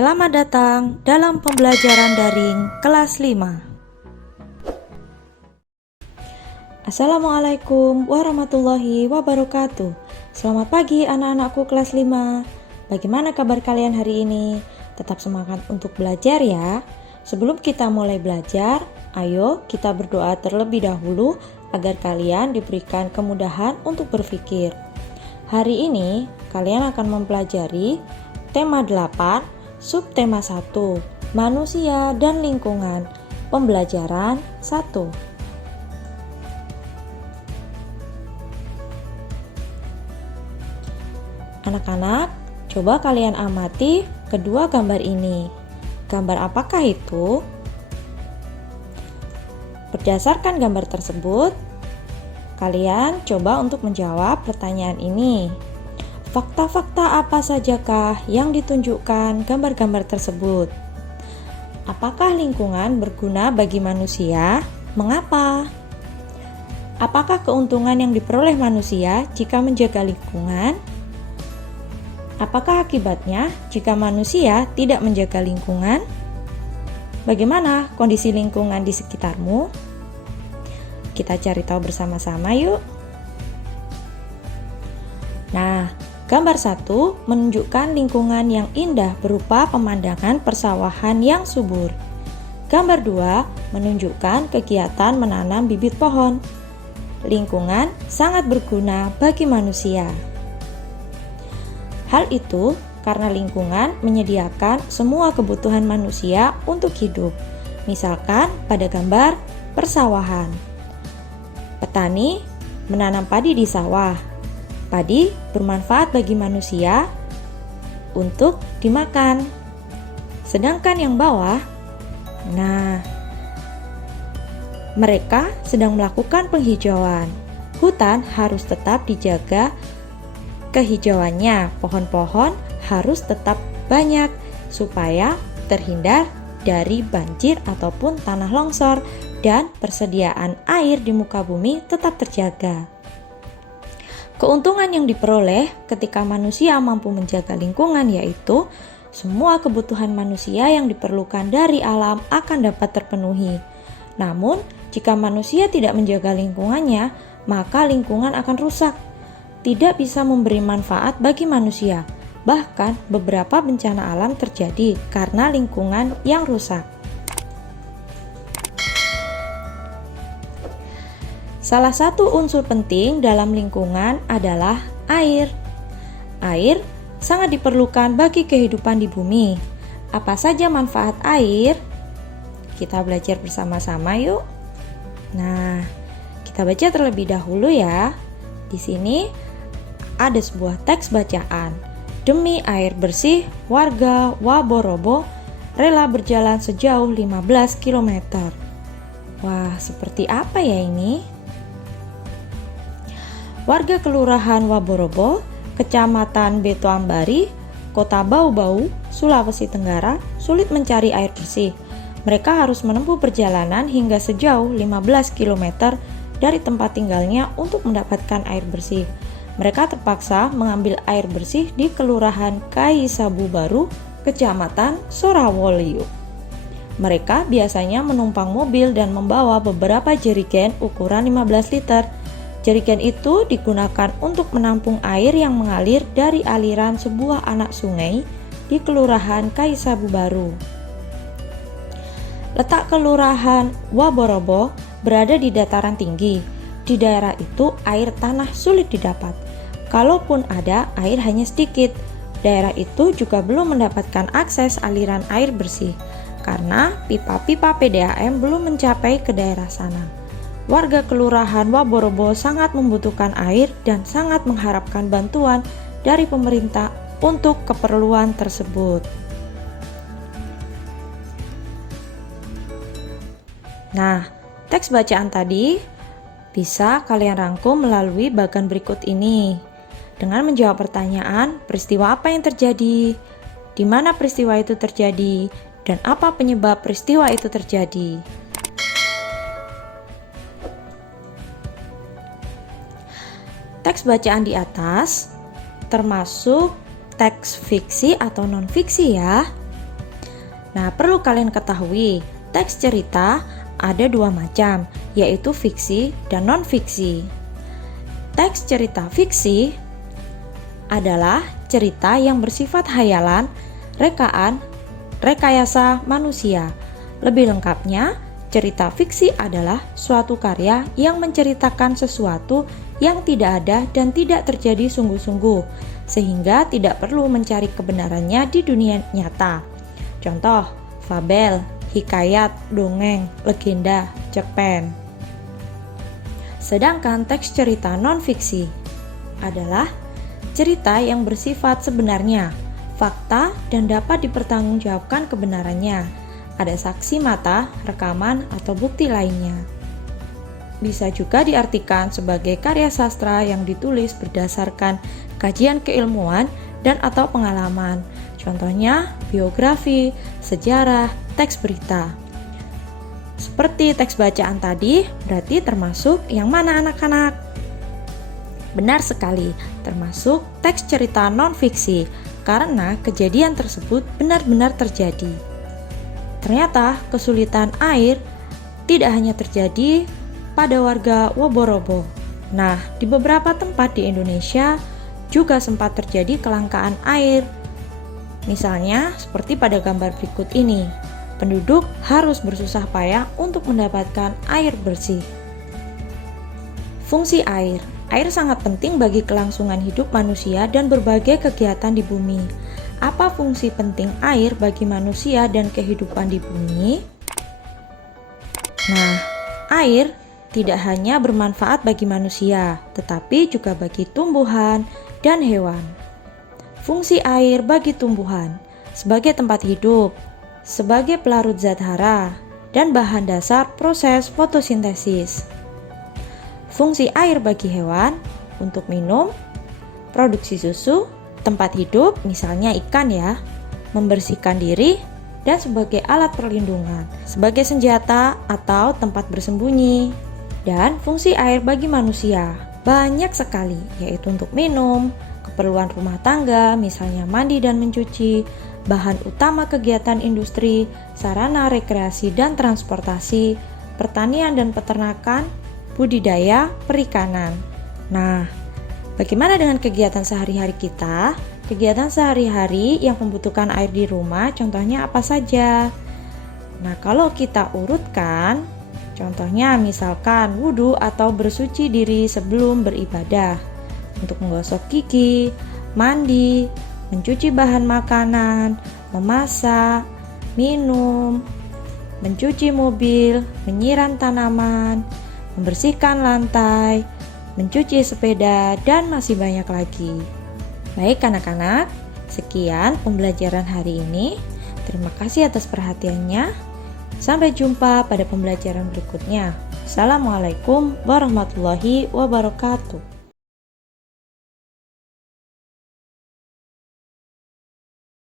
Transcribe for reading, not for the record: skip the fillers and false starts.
Selamat datang dalam pembelajaran daring kelas 5. Assalamualaikum warahmatullahi wabarakatuh. Selamat pagi anak-anakku kelas 5. Bagaimana kabar kalian hari ini? Tetap semangat untuk belajar ya. Sebelum kita mulai belajar, ayo kita berdoa terlebih dahulu agar kalian diberikan kemudahan untuk berpikir. Hari ini kalian akan mempelajari tema 8, subtema 1, manusia dan lingkungan, pembelajaran 1. Anak-anak, coba kalian amati kedua gambar ini. Gambar apakah itu? Berdasarkan gambar tersebut, kalian coba untuk menjawab pertanyaan ini. Fakta-fakta apa sajakah yang ditunjukkan gambar-gambar tersebut? Apakah lingkungan berguna bagi manusia? Mengapa? Apakah keuntungan yang diperoleh manusia jika menjaga lingkungan? Apakah akibatnya jika manusia tidak menjaga lingkungan? Bagaimana kondisi lingkungan di sekitarmu? Kita cari tahu bersama-sama yuk. Nah, gambar 1 menunjukkan lingkungan yang indah berupa pemandangan persawahan yang subur. Gambar 2 menunjukkan kegiatan menanam bibit pohon. Lingkungan sangat berguna bagi manusia. Hal itu karena lingkungan menyediakan semua kebutuhan manusia untuk hidup. Misalkan pada gambar persawahan. Petani menanam padi di sawah. Padi bermanfaat bagi manusia untuk dimakan. Sedangkan yang bawah, mereka sedang melakukan penghijauan. Hutan harus tetap dijaga kehijauannya. Pohon-pohon harus tetap banyak supaya terhindar dari banjir ataupun tanah longsor dan persediaan air di muka bumi tetap terjaga. Keuntungan yang diperoleh ketika manusia mampu menjaga lingkungan yaitu semua kebutuhan manusia yang diperlukan dari alam akan dapat terpenuhi. Namun, jika manusia tidak menjaga lingkungannya, maka lingkungan akan rusak. Tidak bisa memberi manfaat bagi manusia. Bahkan, beberapa bencana alam terjadi karena lingkungan yang rusak. Salah satu unsur penting dalam lingkungan adalah air. Air sangat diperlukan bagi kehidupan di bumi. Apa saja manfaat air? Kita belajar bersama-sama yuk. Nah, kita baca terlebih dahulu ya. Di sini ada sebuah teks bacaan. Demi air bersih, warga Waborobo rela berjalan sejauh 15 km. Wah, seperti apa ya ini? Warga Kelurahan Waborobo, Kecamatan Betoambari, Kota Bau-Bau, Sulawesi Tenggara, sulit mencari air bersih. Mereka harus menempuh perjalanan hingga sejauh 15 km dari tempat tinggalnya untuk mendapatkan air bersih. Mereka terpaksa mengambil air bersih di Kelurahan Kaisabu Baru, Kecamatan Sorawolyo. Mereka biasanya menumpang mobil dan membawa beberapa jerigen ukuran 15 liter. Jerigen itu digunakan untuk menampung air yang mengalir dari aliran sebuah anak sungai di Kelurahan Kaisabu Baru. Letak Kelurahan Waborobo berada di dataran tinggi. Di daerah itu air tanah sulit didapat. Kalaupun ada, air hanya sedikit. Daerah itu juga belum mendapatkan akses aliran air bersih karena pipa-pipa PDAM belum mencapai ke daerah sana. Warga Kelurahan Waborobo sangat membutuhkan air dan sangat mengharapkan bantuan dari pemerintah untuk keperluan tersebut. Nah, teks bacaan tadi bisa kalian rangkum melalui bagan berikut ini dengan menjawab pertanyaan peristiwa apa yang terjadi, di mana peristiwa itu terjadi, dan apa penyebab peristiwa itu terjadi. Teks bacaan di atas termasuk teks fiksi atau non-fiksi ya. Nah, perlu kalian ketahui, teks cerita ada dua macam, yaitu fiksi dan non-fiksi. Teks cerita fiksi adalah cerita yang bersifat hayalan, rekaan, rekayasa manusia. Lebih lengkapnya, cerita fiksi adalah suatu karya yang menceritakan sesuatu yang tidak ada dan tidak terjadi sungguh-sungguh, sehingga tidak perlu mencari kebenarannya di dunia nyata. Contoh, fabel, hikayat, dongeng, legenda, cerpen. Sedangkan teks cerita non-fiksi adalah cerita yang bersifat sebenarnya, fakta, dan dapat dipertanggungjawabkan kebenarannya. Ada saksi mata, rekaman, atau bukti lainnya. Bisa juga diartikan sebagai karya sastra yang ditulis berdasarkan kajian keilmuan dan atau pengalaman. Contohnya, biografi, sejarah, teks berita. Seperti teks bacaan tadi, berarti termasuk yang mana anak-anak? Benar sekali, termasuk teks cerita non-fiksi, karena kejadian tersebut benar-benar terjadi. Ternyata kesulitan air tidak hanya terjadi pada warga Woborobo. Nah, di beberapa tempat di Indonesia juga sempat terjadi kelangkaan air. Misalnya, seperti pada gambar berikut ini, penduduk harus bersusah payah untuk mendapatkan air bersih. Fungsi air. Air sangat penting bagi kelangsungan hidup manusia dan berbagai kegiatan di bumi. Apa fungsi penting air bagi manusia dan kehidupan di bumi? Nah, air tidak hanya bermanfaat bagi manusia, tetapi juga bagi tumbuhan dan hewan. Fungsi air bagi tumbuhan sebagai tempat hidup, sebagai pelarut zat hara, dan bahan dasar proses fotosintesis. Fungsi air bagi hewan untuk minum, produksi susu, tempat hidup, misalnya ikan ya, membersihkan diri, dan sebagai alat perlindungan, sebagai senjata atau tempat bersembunyi. Dan fungsi air bagi manusia banyak sekali, yaitu untuk minum, keperluan rumah tangga, misalnya mandi dan mencuci, bahan utama kegiatan industri, sarana rekreasi dan transportasi, pertanian dan peternakan, budidaya, perikanan. Nah, bagaimana dengan kegiatan sehari-hari kita? Kegiatan sehari-hari yang membutuhkan air di rumah, contohnya apa saja? Nah, kalau kita urutkan, contohnya misalkan wudhu atau bersuci diri sebelum beribadah, untuk menggosok gigi, mandi, mencuci bahan makanan, memasak, minum, mencuci mobil, menyiram tanaman, membersihkan lantai, mencuci sepeda, dan masih banyak lagi. Baik anak-anak, sekian pembelajaran hari ini. Terima kasih atas perhatiannya. Sampai jumpa pada pembelajaran berikutnya. Assalamualaikum warahmatullahi wabarakatuh.